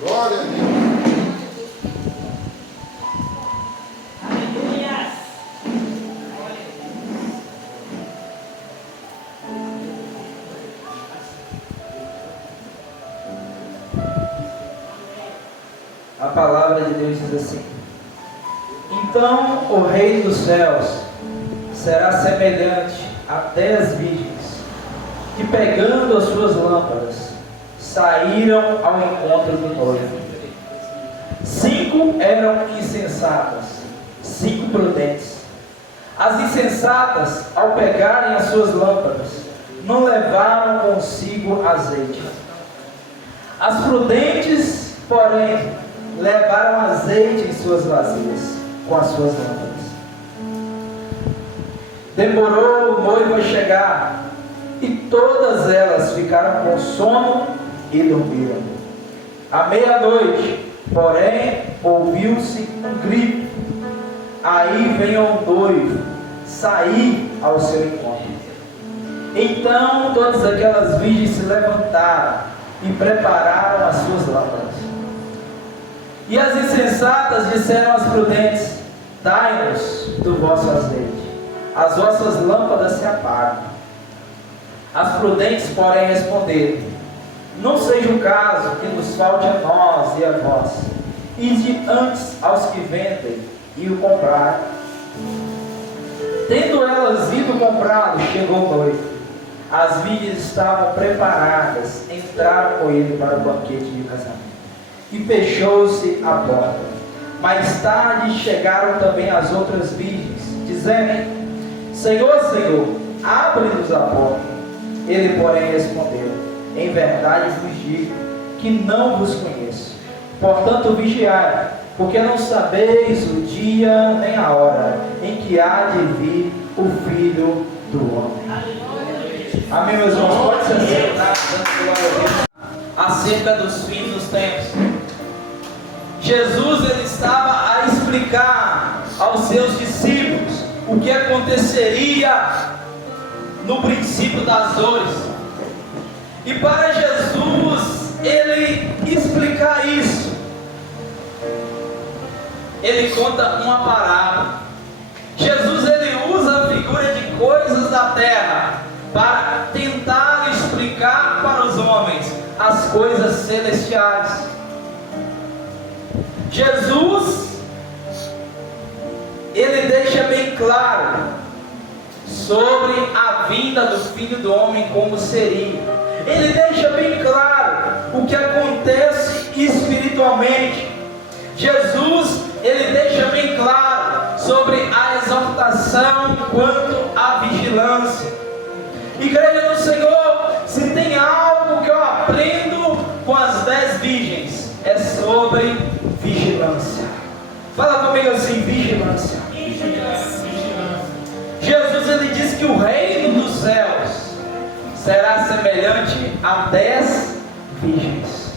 Glória a Deus. A palavra de Deus diz assim: então o reino dos céus será semelhante a 10 virgens que, pegando as suas lâmpadas, saíram ao encontro do noivo. 5 eram insensatas, 5 prudentes. As insensatas, ao pegarem as suas lâmpadas, não levaram consigo azeite. As prudentes, porém, levaram azeite em suas vasilhas, com as suas lâmpadas. Demorou o noivo a chegar, e todas elas ficaram com sono e dormiram. À meia-noite, porém, ouviu-se um grito: aí vem o noivo, sair ao seu encontro. Então todas aquelas virgens se levantaram e prepararam as suas lâmpadas. E as insensatas disseram às prudentes: dai-nos do vosso azeite, as vossas lâmpadas se apagam. As prudentes, porém, responderam: não seja o caso que nos falte a nós e a vós, ide antes aos que vendem e o comprarem. Tendo elas ido comprá-lo, chegou o noivo. As virgens estavam preparadas, entraram com ele para o banquete de casamento. E fechou-se a porta. Mais tarde chegaram também as outras virgens, dizendo: Senhor, Senhor, abre-nos a porta. Ele, porém, respondeu: em verdade vos digo que não vos conheço. Portanto, vigiai, porque não sabeis o dia nem a hora em que há de vir o Filho do Homem. Amém, meus irmãos? Pode se assentar, acerca dos fins dos tempos. Jesus, ele estava a explicar aos seus discípulos o que aconteceria no princípio das dores. E para Jesus, ele explicar isso, ele conta uma parábola. Jesus, ele usa a figura de coisas da terra para tentar explicar para os homens as coisas celestiais. Jesus, ele deixa bem claro sobre a vinda do Filho do Homem, como seria. Ele deixa bem claro o que acontece espiritualmente. Jesus, ele deixa bem claro sobre a exortação quanto à vigilância. Igreja do Senhor, se tem algo que eu aprendo com as 10 virgens, é sobre vigilância. Fala comigo assim: vigilância. Jesus, ele diz que o reino dos céus será semelhante a 10 virgens.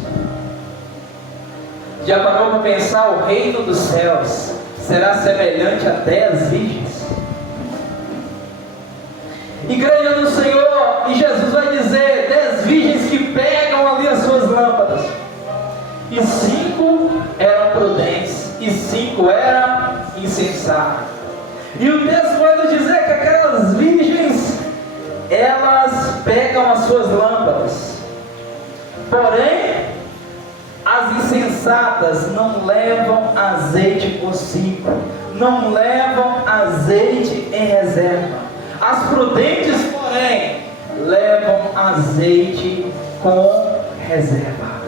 Já parou para pensar? O reino dos céus será semelhante a 10 virgens. Igreja do Senhor, e Jesus vai dizer: 10 virgens que pegam ali as suas lâmpadas, e 5 eram prudentes, e 5 eram insensatas. E o texto vai nos dizer que aquelas virgens, elas pegam as suas lâmpadas, porém as insensatas não levam azeite consigo, não levam azeite em reserva. As prudentes, porém, levam azeite com reserva.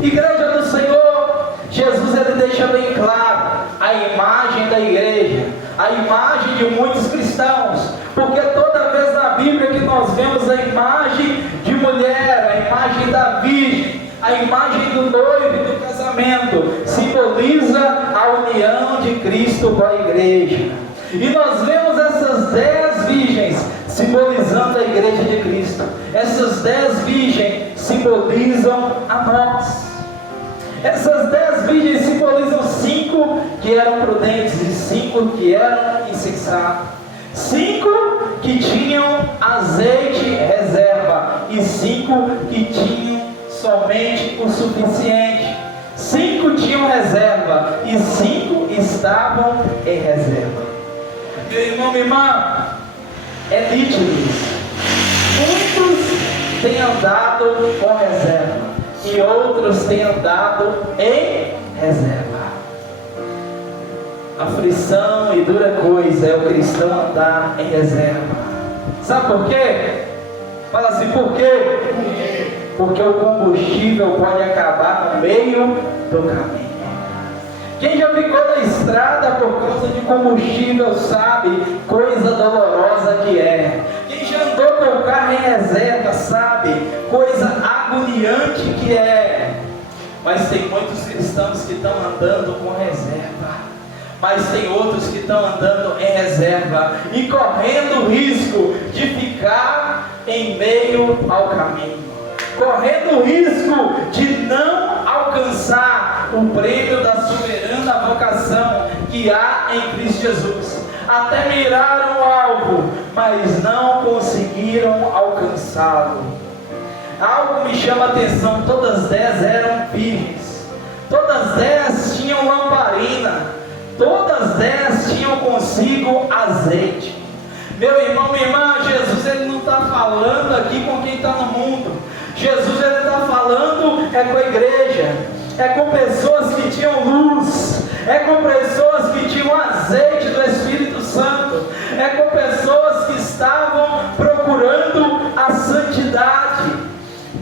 Igreja do Senhor, Jesus, ele deixa bem claro a imagem da igreja, a imagem de muitos cristãos, porque toda vez na Bíblia que nós vemos a imagem de mulher, a imagem da virgem, a imagem do noivo e do casamento, simboliza a união de Cristo com a igreja. E nós vemos essas 10 virgens simbolizando a igreja de Cristo. Essas 10 virgens simbolizam a nós. Essas 10 virgens simbolizam 5 que eram prudentes e 5 que eram insensatos. 5 que tinham azeite reserva e 5 que tinham somente o suficiente. 5 tinham reserva e 5 estavam em reserva. Meu irmão, minha irmã, é nítido isso. Muitos têm andado com reserva e outros têm andado em reserva. Aflição e dura coisa é o cristão andar em reserva. Sabe por quê? Fala assim, por quê? Porque o combustível pode acabar no meio do caminho. Quem já ficou na estrada por causa de combustível sabe coisa dolorosa que é. Quem já andou com o carro em reserva sabe coisa agoniante que é. Mas tem muitos cristãos que estão andando com reserva. Mas tem outros que estão andando em reserva e correndo o risco de ficar em meio ao caminho, correndo o risco de não alcançar o prêmio da soberana vocação que há em Cristo Jesus. Até miraram o alvo, mas não conseguiram alcançá-lo. Algo me chama a atenção: todas 10 eram virgens, todas 10 tinham lamparina, todas 10 tinham consigo azeite. Meu irmão, minha irmã, Jesus ele não está falando aqui com quem está no mundo. Jesus ele está falando com a igreja, é com pessoas que tinham luz, é com pessoas que tinham azeite do Espírito Santo, é com pessoas que estavam procurando a santidade,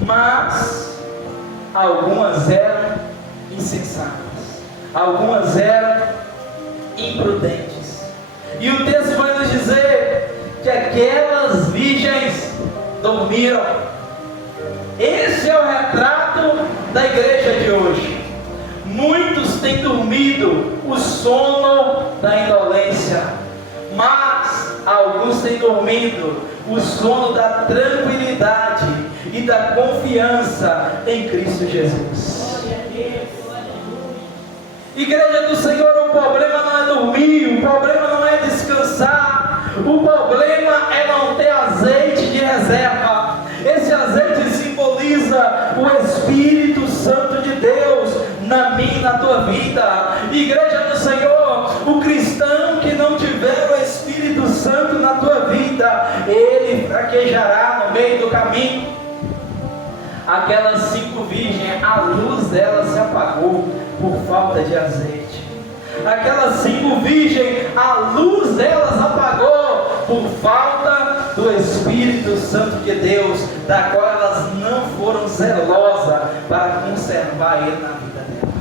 mas algumas eram insensatas, algumas eram imprudentes. E o texto vai nos dizer que aquelas virgens dormiram. Esse é o retrato da igreja de hoje. Muitos têm dormido o sono da indolência, mas alguns têm dormido o sono da tranquilidade e da confiança em Cristo Jesus. Igreja do Senhor, o problema não é dormir, o problema não é descansar, o problema é não ter azeite de reserva. Esse azeite simboliza o Espírito Santo de Deus na minha e na tua vida. Igreja do Senhor, o cristão que não tiver o Espírito Santo na tua vida, ele fraquejará no meio do caminho. Aquelas 5 virgens, a luz delas se apagou por falta de azeite. Aquelas 5 virgens, a luz delas apagou por falta do Espírito Santo de Deus, da qual elas não foram zelosas para conservar ele na vida dela.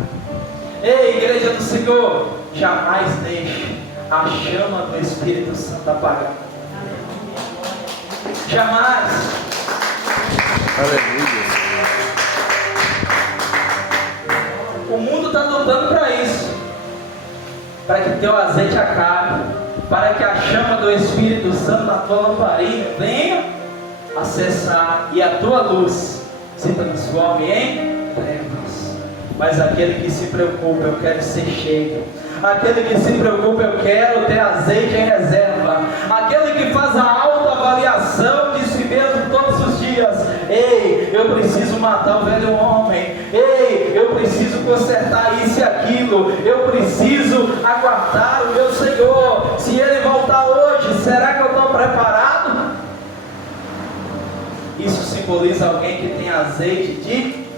Ei, igreja do Senhor, jamais deixe a chama do Espírito Santo apagar. Jamais. Aleluia. O mundo está lutando para isso, para que teu azeite acabe, para que a chama do Espírito Santo na tua lamparina venha acessar e a tua luz se transforme em trevas. Mas aquele que se preocupa, eu quero ser cheio. Aquele que se preocupa, eu quero ter azeite em reserva. Aquele que faz a autoavaliação de si mesmo todos os dias. Ei, eu preciso matar o velho homem. Ei, eu preciso consertar isso e aquilo. Eu preciso aguardar o meu Senhor. Se Ele voltar hoje, será que eu estou preparado? Isso simboliza alguém que tem azeite de...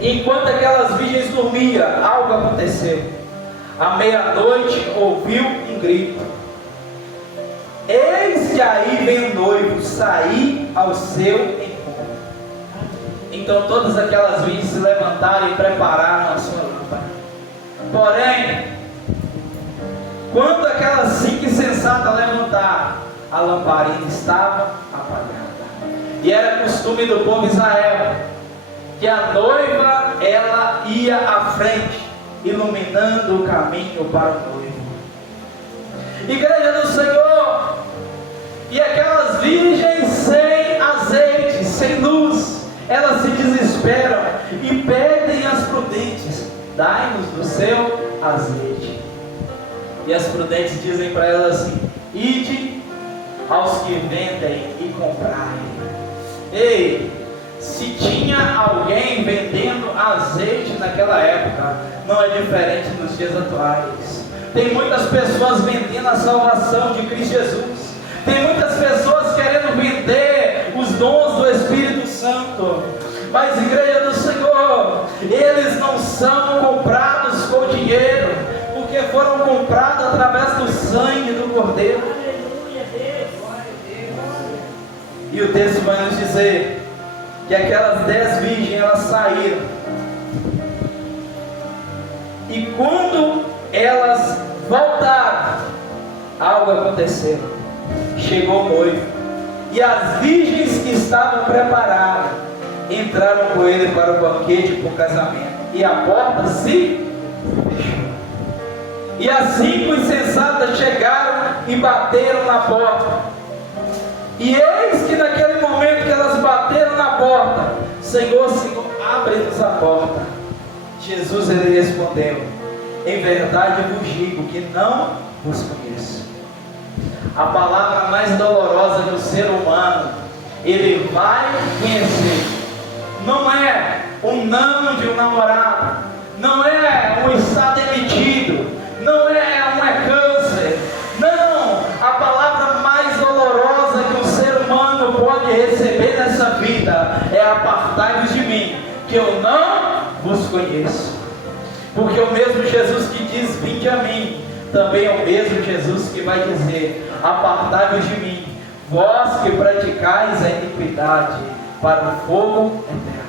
Enquanto aquelas virgens dormiam, algo aconteceu. À meia-noite ouviu um grito: eis que aí vem o noivo, sair ao seu encontro. Então todas aquelas virgens se levantaram e prepararam a sua lâmpada. Porém, quando aquelas 5 insensatas levantaram, a lamparina estava apagada. E era costume do povo de Israel que a noiva, ela ia à frente, iluminando o caminho para o noivo. Igreja do Senhor, e aquelas virgens sem azeite, sem luz, elas se desesperam e pedem às prudentes: dai-nos do seu azeite. E as prudentes dizem para elas assim: ide aos que vendem e comprai. Ei, Se tinha alguém vendendo azeite naquela época, não é diferente nos dias atuais. Tem muitas pessoas vendendo a salvação de Cristo Jesus. Tem muitas pessoas querendo vender os dons do Espírito Santo. Mas, igreja do Senhor, eles não são comprados com dinheiro, porque foram comprados através do sangue do Cordeiro. E o texto vai nos dizer que aquelas 10 virgens, elas saíram. E quando elas voltaram, algo aconteceu. Chegou o noivo. E as virgens que estavam preparadas entraram com ele para o banquete para o casamento. E a porta se fechou. E as 5 insensatas chegaram e bateram na porta. E eis que naquele momento que elas bateram na porta, Senhor, Senhor, abre-nos a porta. Jesus, ele respondeu: em verdade eu vos digo que não vos conheço. A palavra mais dolorosa do ser humano, ele vai conhecer. Não é um não de um namorado, não é um estar demitido, não é câncer. Não, a palavra mais dolorosa que um ser humano pode receber nessa vida é: apartai-vos de mim, que eu não vos conheço. Porque o mesmo Jesus que diz: vinde a mim, também é o mesmo Jesus que vai dizer: apartai-vos de mim, vós que praticais a iniquidade, para o fogo eterno.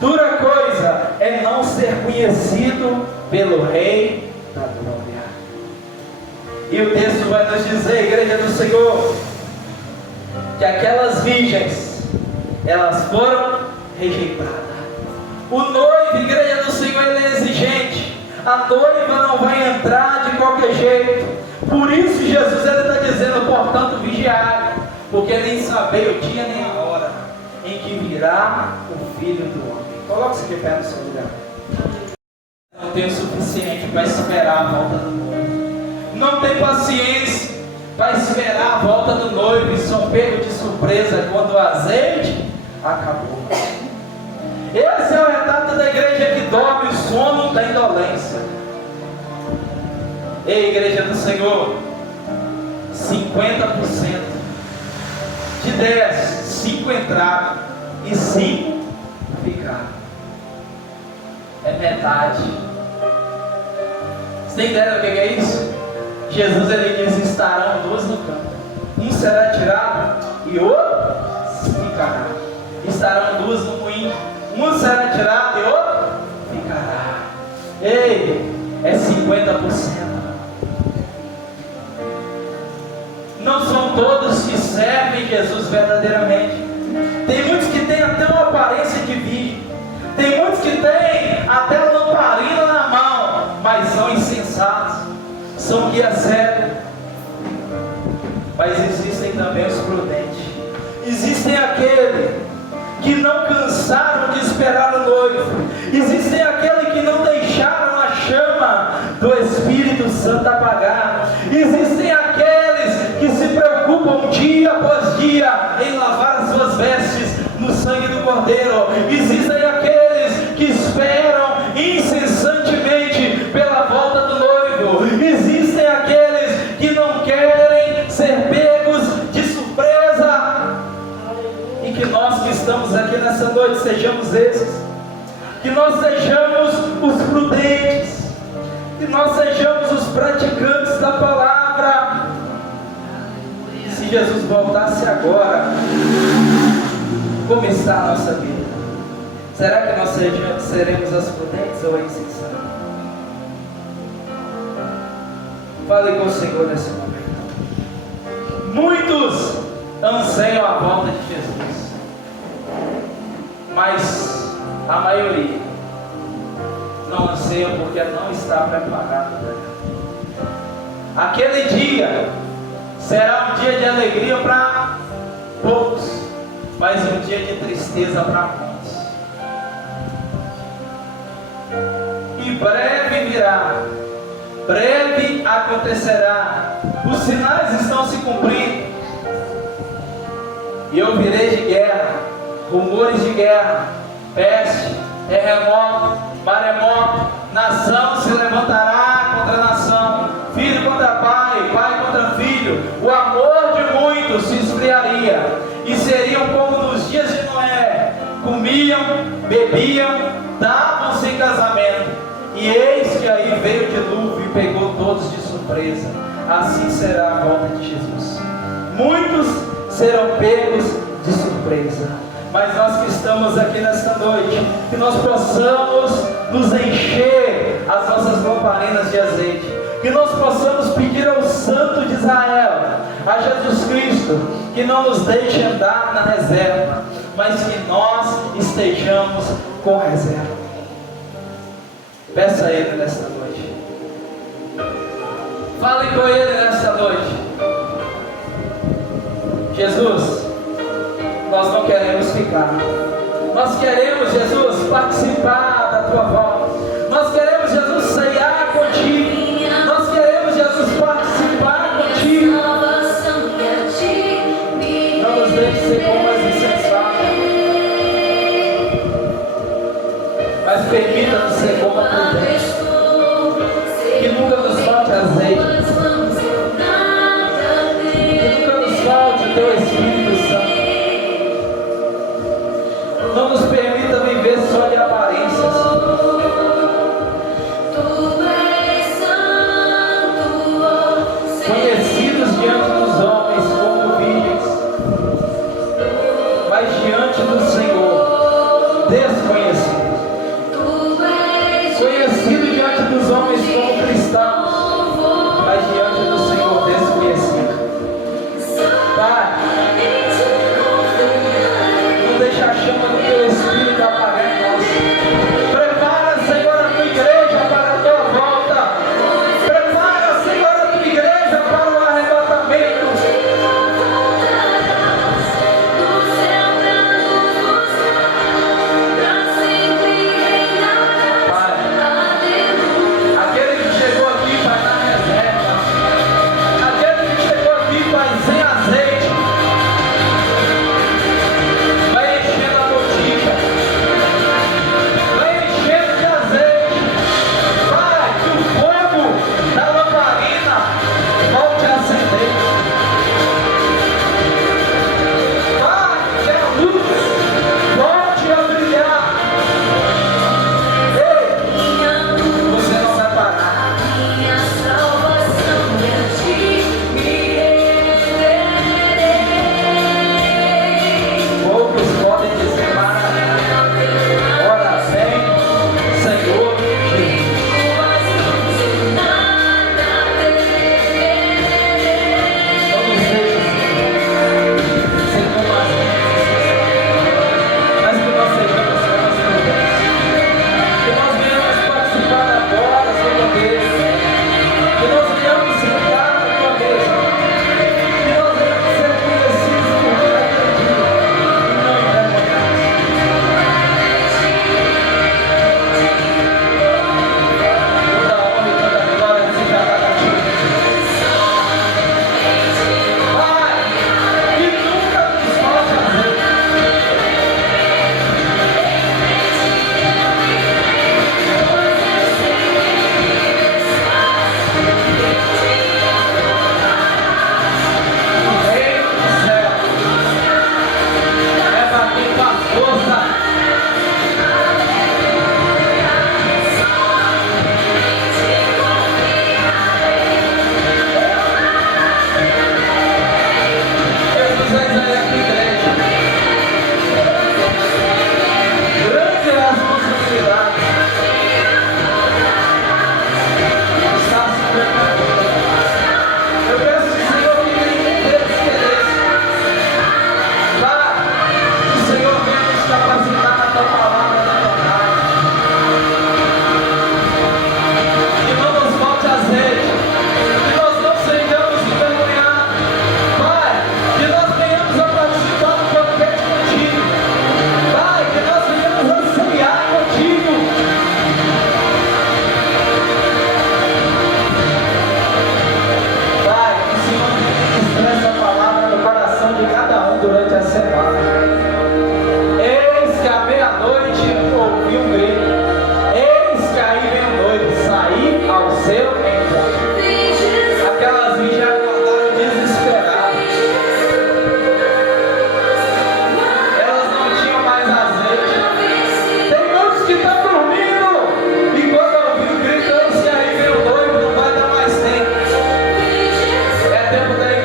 Dura coisa é não ser conhecido pelo Rei da Glória. E o texto vai nos dizer, igreja do Senhor, que aquelas virgens, elas foram rejeitadas. O noivo, igreja do Senhor, ele é exigente. A noiva não vai entrar de qualquer jeito. Por isso Jesus está dizendo: portanto vigiai, porque nem saber o dia nem a hora em que virá o Filho do Homem. Coloque-se de pé no seu lugar. Não tem o suficiente para esperar a volta do noivo. Não tem paciência para esperar a volta do noivo e são pegos de surpresa quando o azeite acabou. Esse é o retrato da igreja que dorme o sono da indolência. Ei, igreja do Senhor, 50% de 10, 5 entraram e 5 ficaram. É metade. Você tem ideia do que é isso? Jesus, ele diz: estarão 2 no campo, um será tirado e outro ficará. Estarão 2 no moinho, um será tirado e outro ficará. Ei, é 50%. Não são todos que servem Jesus verdadeiramente. Tem muitos que têm até uma aparência de virgem. Tem muitos que têm até a lamparina na mão, mas são insensatos, são guia cego. Mas existem também os prudentes. Existem aqueles que não cansaram de esperar o noivo. Existem aqueles que não deixaram a chama do Espírito Santo apagar. Existem aqueles que se preocupam dia após dia em lavar as suas vestes no sangue do Cordeiro. Existem aqueles que esperam incessantemente pela volta do noivo. Existem aqueles que não querem ser pegos de surpresa. E que nós que estamos aqui nessa noite sejamos esses. Que nós sejamos os prudentes. Que nós sejamos os praticantes da palavra. E se Jesus voltasse agora, como está a nossa vida? Será que nós seremos as prudentes ou insensatas? Fale com o Senhor nesse momento. Muitos anseiam a volta de Jesus, mas a maioria não anseia porque não está preparado para ela. Aquele dia será um dia de alegria para poucos, mas um dia de tristeza para muitos. E breve virá, breve acontecerá, os sinais estão se cumprindo, e eu virei de guerra, rumores de guerra, peste, terremoto, maremoto, nação se levantará contra nação, filho contra pai, pai contra filho, o amor de muitos se esfriaria, e seriam como nos dias de Noé, comiam, bebiam, davam-se em casamento, e eis que aí veio o dilúvio e pegou todos de surpresa. Assim será a volta de Jesus. Muitos serão pegos de surpresa, mas nós que estamos aqui nesta noite, que nós possamos nos encher as nossas lamparinas de azeite, que nós possamos pedir ao Santo de Israel, a Jesus Cristo, que não nos deixe andar na reserva, mas que nós estejamos com reserva. Peça a Ele nesta noite. Fale com Ele nesta noite. Jesus, nós não queremos ficar. Nós queremos, Jesus, participar da Tua volta. Nós queremos, Jesus, ceiar contigo. Nós queremos, Jesus, participar contigo. Não nos deixe ser como as insensatas, mas permita-nos ser como a prudente, que nunca nos falte azeite, que nunca nos falte o Teu Espírito Santo. Não nos permita viver só de aparências. Conhecidos diante dos homens como virgens, mas diante do Senhor desconhecidos. Conhecido diante dos homens como cristãos, mas diante do Senhor desconhecido. Pai, não deixa a chama do Teu Espírito apagar em nós. Prepara, Senhor, a Tua igreja para a Tua volta. Prepara, Senhor, a Tua igreja para o arrebatamento. Vai enchendo a boca tempo da